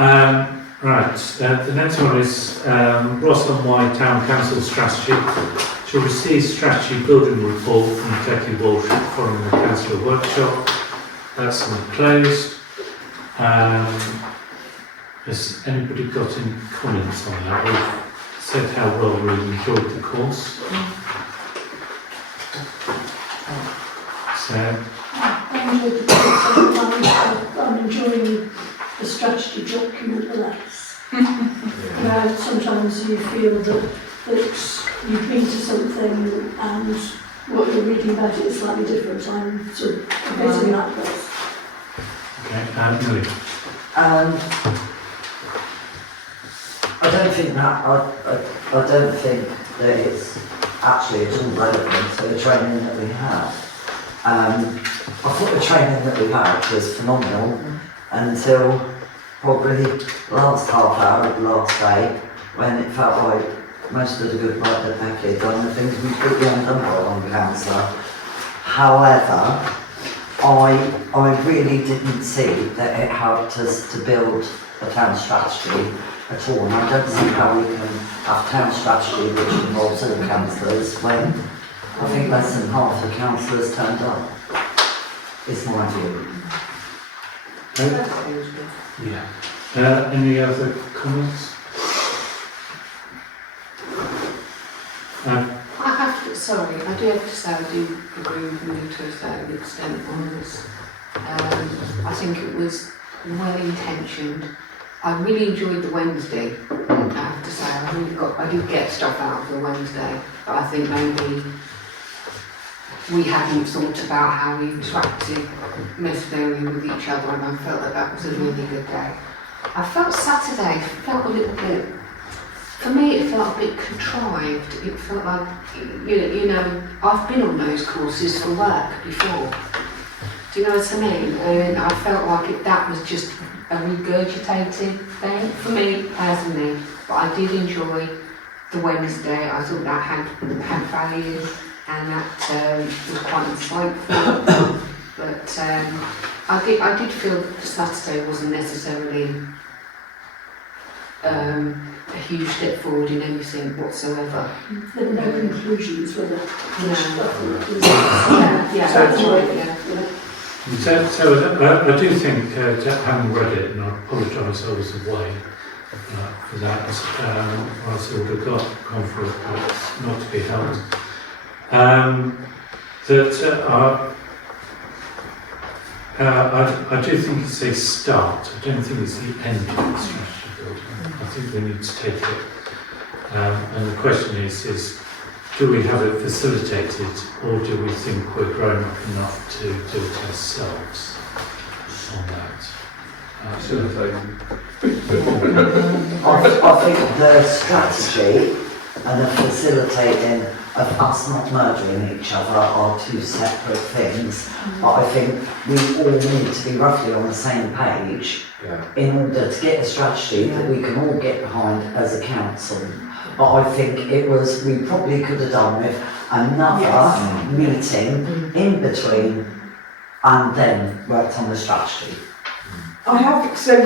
Right, the next one is Ross-on-Wye Town Council Strategy. To receive strategy building report from Techie Walsh following the councillor workshop. That's enclosed. Has anybody got any comments on that? We've said how well we enjoyed the course. So, I enjoyed the course. I'm enjoying the strategy document less. Sometimes you feel that you've been to something and what you're reading about it is slightly different. I'm sort of a bit in that place. okay, Millie. I don't think that it's actually at all relevant to the training that we had. I thought the training that we had was phenomenal until probably last half hour of the last day, when it felt like most of the good work that Becky had done, the things we put the undone by on the councillor. However, I really didn't see that it helped us to build a town strategy at all, and I don't see how we can have town strategy which involves all councillors when I think less than half the councillors turned up. Is my view. Yeah. Any other comments? I do have to say I do agree with you to a certain extent on this. I think it was well intentioned. I really enjoyed the Wednesday. I have to say I did get stuff out of the Wednesday, but I think maybe we hadn't thought about how we interacted necessarily with each other, and I felt that was a really good day. I felt Saturday felt a little bit, for me it felt a bit contrived. It felt like, you know, I've been on those courses for work before. Do you know what I mean? And I felt like that was just a regurgitated thing for me personally. But I did enjoy the Wednesday. I thought that had value, and that was quite insightful. But I did feel that Saturday wasn't necessarily a huge step forward in anything whatsoever. There were no conclusions, were there? So I do think, having read it, and I apologise I was away for that, I sort of gone for it, but it's not to be held. I do think it's a start. I don't think it's the end of the strategy building. I think we need to take it. And the question is do we have it facilitated, or do we think we're grown up enough to do it ourselves on that? Facilitating. I think the strategy and the facilitating of us not murdering each other are two separate things. But I think we all need to be roughly on the same page in order to get a strategy that we can all get behind as a council. But I think we probably could have done with another meeting in between and then worked on the strategy. I have, so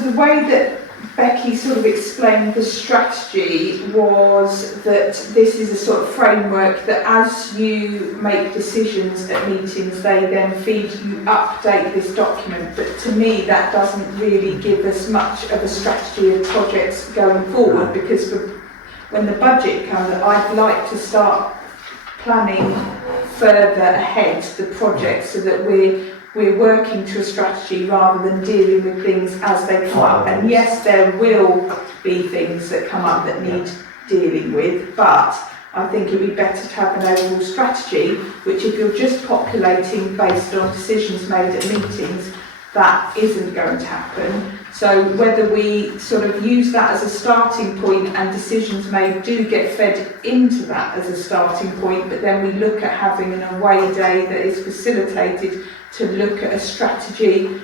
the way that Becky sort of explained the strategy was that this is a sort of framework that as you make decisions at meetings, they then feed you, update this document. But to me, that doesn't really give us much of a strategy of projects going forward, because when the budget comes, I'd like to start planning further ahead the project so that we're working to a strategy rather than dealing with things as they come up. And yes, there will be things that come up that need dealing with, but I think it would be better to have an overall strategy, which if you're just populating based on decisions made at meetings, that isn't going to happen. So whether we sort of use that as a starting point and decisions made do get fed into that as a starting point, but then we look at having an away day that is facilitated to look at a strategy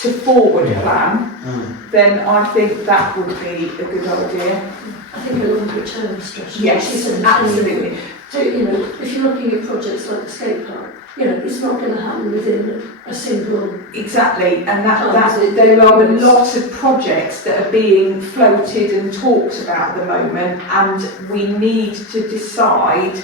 to forward plan, then I think that would be a good idea. I think a longer term strategy. Yes, is absolutely. So, you know, if you're looking at projects like the skate park, you know, it's not going to happen within a single. Exactly, and there are a lot of projects that are being floated and talked about at the moment, and we need to decide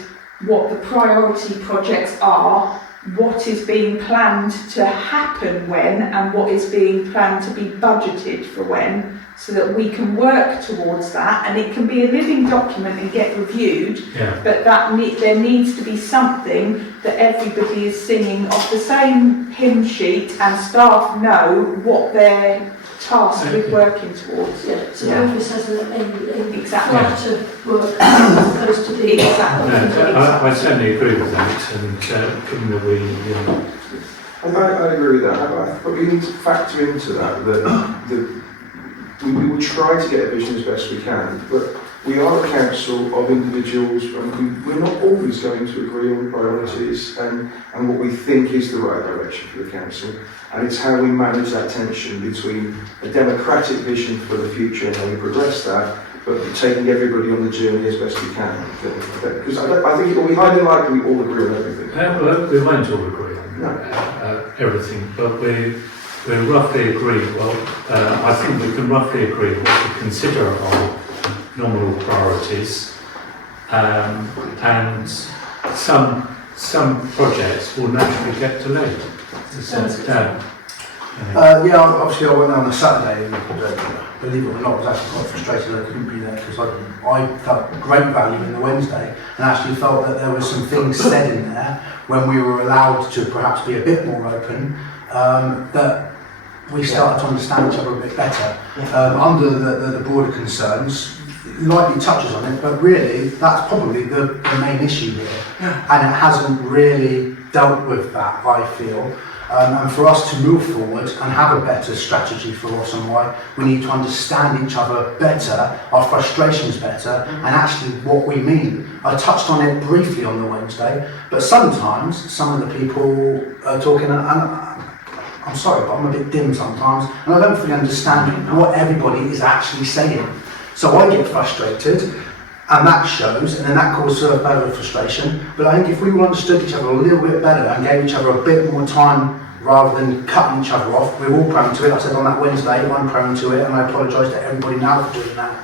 what the priority projects are, what is being planned to happen when, and what is being planned to be budgeted for when, so that we can work towards that, and it can be a living document and get reviewed. Yeah. But there needs to be something that everybody is singing off the same hymn sheet, and staff know what they're tasked with working towards. Yeah, so Yeah. the office has a Exactly. flat of work as opposed to the. Exactly. I certainly agree with that, and given that we, I agree with that, but we need to factor into that we will try to get a vision as best we can, but we are a council of individuals, and we're not always going to agree on priorities and what we think is the right direction for the council. And it's how we manage that tension between a democratic vision for the future and how we progress that, but taking everybody on the journey as best we can. Because I think it will be highly likely we all agree on everything. well, we won't all agree on everything, but we roughly agree. Well, I think we can roughly agree what we consider our nominal priorities, and some projects will naturally get delayed. Yeah, obviously I went there on a Saturday and believe it or not, I was actually quite frustrated that I couldn't be there because I felt great value in the Wednesday and actually felt that there were some things said in there when we were allowed to perhaps be a bit more open, that we started to understand each other a bit better. Under the broader concerns, lightly touches on it, but really that's probably the main issue here, and it hasn't really dealt with that, I feel. And for us to move forward and have a better strategy for Ross-on-Wye, we need to understand each other better, our frustrations better, and actually what we mean. I touched on it briefly on the Wednesday, but sometimes some of the people are talking, and I'm sorry, but I'm a bit dim sometimes, and I don't fully understand what everybody is actually saying. So I get frustrated, and that shows, and then that causes a further frustration. But I think if we all understood each other a little bit better and gave each other a bit more time rather than cutting each other off, we're all prone to it. I said on that Wednesday, I'm prone to it, and I apologise to everybody now for doing that.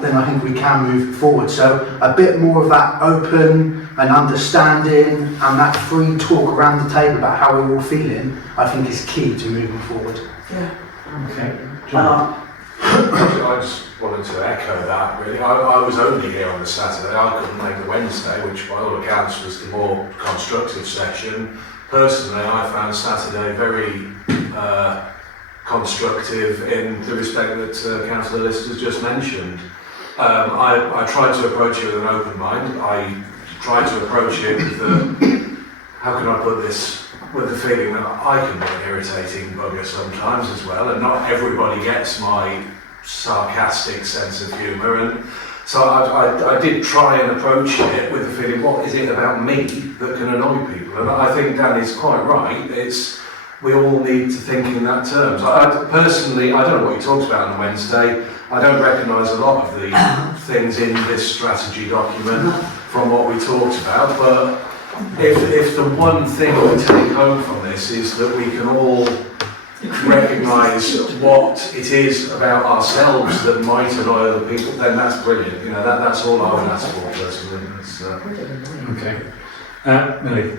Then I think we can move forward. So a bit more of that open and understanding and that free talk around the table about how we're all feeling, I think is key to moving forward. Okay. John. Actually, I just wanted to echo that really. I was only here on the Saturday, I couldn't make the Wednesday, which by all accounts was the more constructive session. Personally, I found Saturday very constructive in the respect that Councillor List has just mentioned. I tried to approach it with an open mind. I tried to approach it with the, how can I put this, with the feeling that I can be an irritating bugger sometimes as well, and not everybody gets my sarcastic sense of humour, and so I did try and approach it with the feeling, what is it about me that can annoy people? And I think Danny's quite right, we all need to think in that terms. Personally, I don't know what you talked about on Wednesday. I don't recognise a lot of the things in this strategy document from what we talked about, but if the one thing we take home from this is that we can all recognise what it is about ourselves that might annoy other people, then that's brilliant. You know, that's all I would ask for personally. Okay. Millie.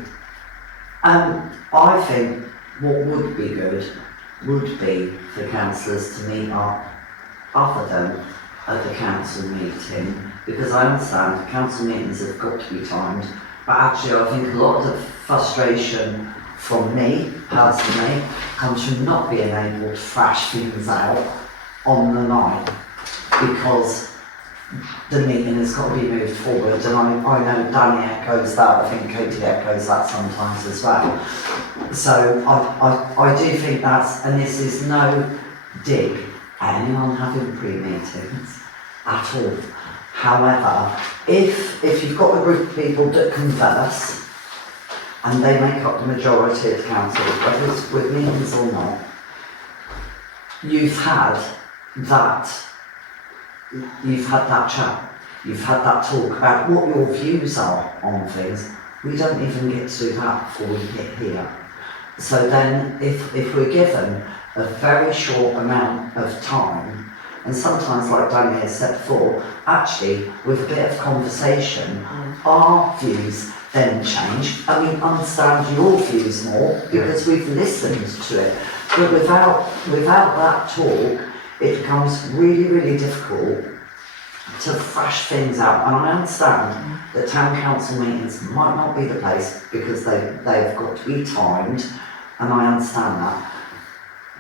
I think what would be good would be for councillors to meet up other than at the council meeting, because I understand council meetings have got to be timed, but actually I think a lot of the frustration from me personally comes from not being able to thrash things out on the night, because the meeting has got to be moved forward, and I know Danny echoes that, I think Katie echoes that sometimes as well. So I do think that's, and this is no dig at anyone having pre-meetings at all. However, if you've got a group of people that converse, and they make up the majority of the council, whether it's with meetings or not, you've had that chat, you've had that talk about what your views are on things. We don't even get to do that before we get here. So then if we're given a very short amount of time, and sometimes, like Danny has said before, actually with a bit of conversation, our views then change, and we understand your views more because we've listened to it. But without that talk, it becomes really, really difficult to thrash things out. And I understand that town council meetings might not be the place because they've got to be timed, and I understand that.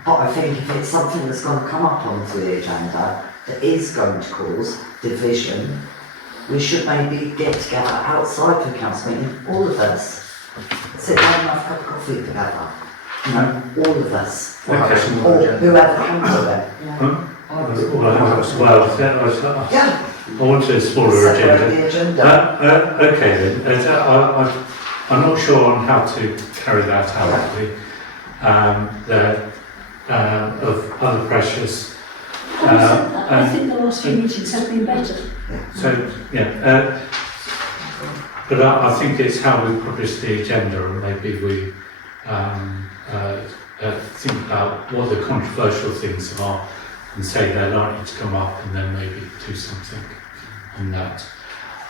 But I think if it's something that's going to come up onto the agenda that is going to cause division, we should maybe get together outside the council meeting, all of us, sit down and have a cup of coffee together. You know, all of us, or whoever comes to it. Yeah. I want to explore the agenda. Okay then, I'm not sure on how to carry that out. Of other pressures. I think the last few meetings have been better. So, yeah, but I think it's how we publish the agenda, and maybe we think about what the controversial things are and say they're likely to come up, and then maybe do something on that.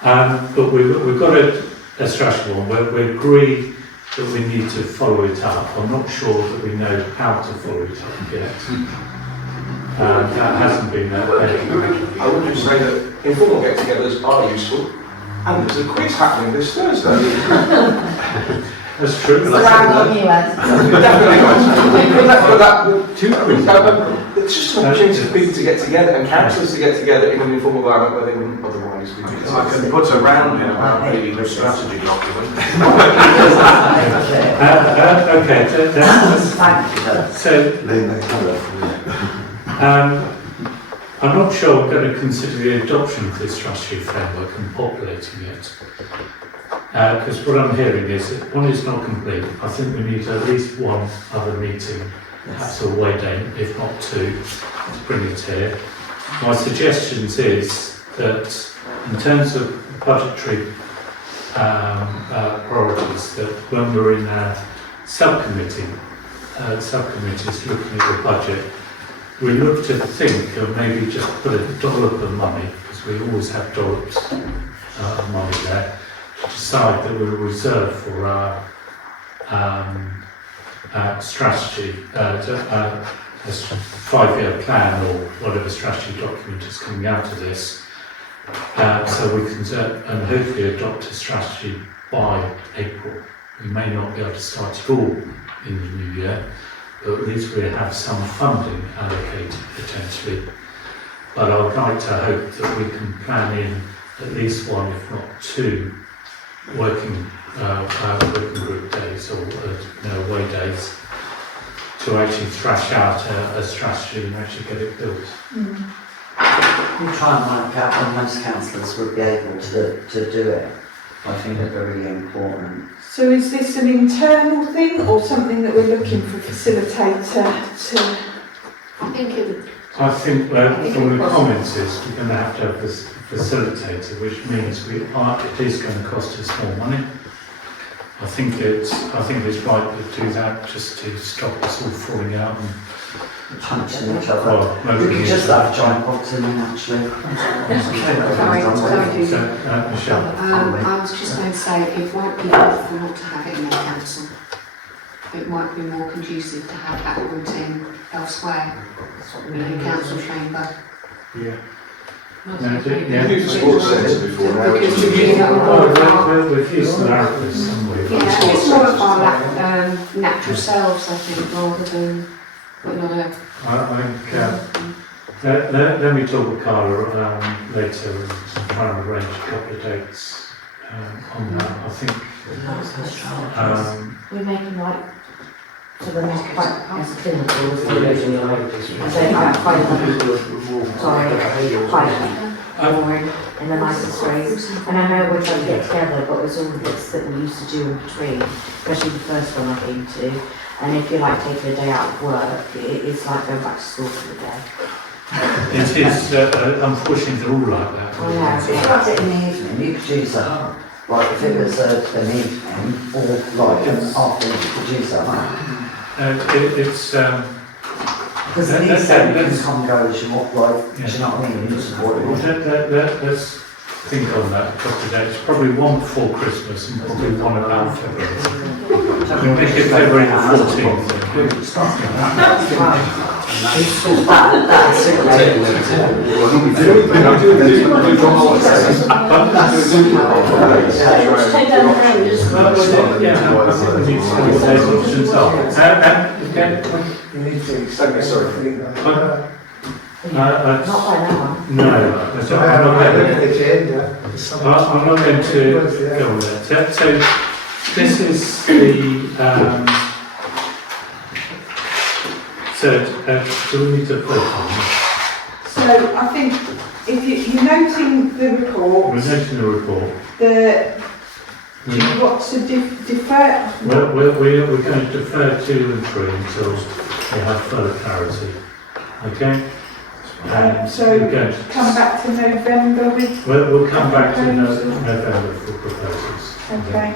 But we've got a strategy one where we agree that we need to follow it up. I'm not sure that we know how to follow it up yet. That hasn't been that. I would just say that informal get-togethers are useful, and there's a quiz happening this Thursday. That's true. Definitely it's just an opportunity for people to get together and councillors to get together in an informal environment where they wouldn't otherwise be. I can put a round in about maybe the strategy document. I'm not sure I'm going to consider the adoption of this strategy framework and populating it. Because what I'm hearing is that one is not complete. I think we need at least one other meeting, perhaps a away day, if not two, to bring it here. My suggestions is that in terms of budgetary priorities, that when we're in a subcommittees looking at the budget, we look to think of maybe just put a dollop of money, because we always have dollops of money there, to decide that we'll reserve for our strategy, a 5-year plan or whatever strategy document is coming out of this, so we can and hopefully adopt a strategy by April. We may not be able to start it all in the new year, but at least we have some funding allocated potentially. But I'd like to hope that we can plan in at least one, if not two, working group days or away days to actually thrash out a strategy and actually get it built. We try and work out when most councillors would be able to do it. I think that's very important. So is this an internal thing or something that we're looking for a facilitator to? I think from the comments is we're going to have this facilitator, which means it is going to cost us more money. I think it's right to do that just to stop us all falling out and punching each other. We could just have giant boxing in actually. Michelle. I was just going to say, it might be helpful not to have it in the council. It might be more conducive to have that routine elsewhere, in a council chamber. Yeah. We've used the sports centre before now. We've used the therapists, haven't we? Yeah, it's more of our natural selves, I think, rather than another. I think let me talk with Carla later and try and arrange a couple of dates on that. I think we're making like so the next quite clinical. Sorry, quite boring in the nicest ways. And I know we're trying to get together, but there's all the bits that we used to do in between, especially the first one I came to. And if you're like taking a day out of work, it's like going back to school for the day. It is, unfortunately, they're all like that. Oh, yeah. If you had it in the evening, you could use that. Like if it was an evening or like an afternoon, you could use that. It's, Because the next day you can come and go as you want, like, do you know what I mean? You just avoid it. let's think on that a couple of days. Probably one before Christmas and probably one about February. We make it February the 14th. That's Take down the road. We need to see what those options are. Not by now. No, that's not, I'm not going to go on that. So this is the do we need to vote on this? So I think if you're noting the report, We're noting the report. do you want to defer? We're going to defer 2 and 3 until we have further clarity. Okay? So we're going to come back to November with, we'll come back to November for proposals. okay.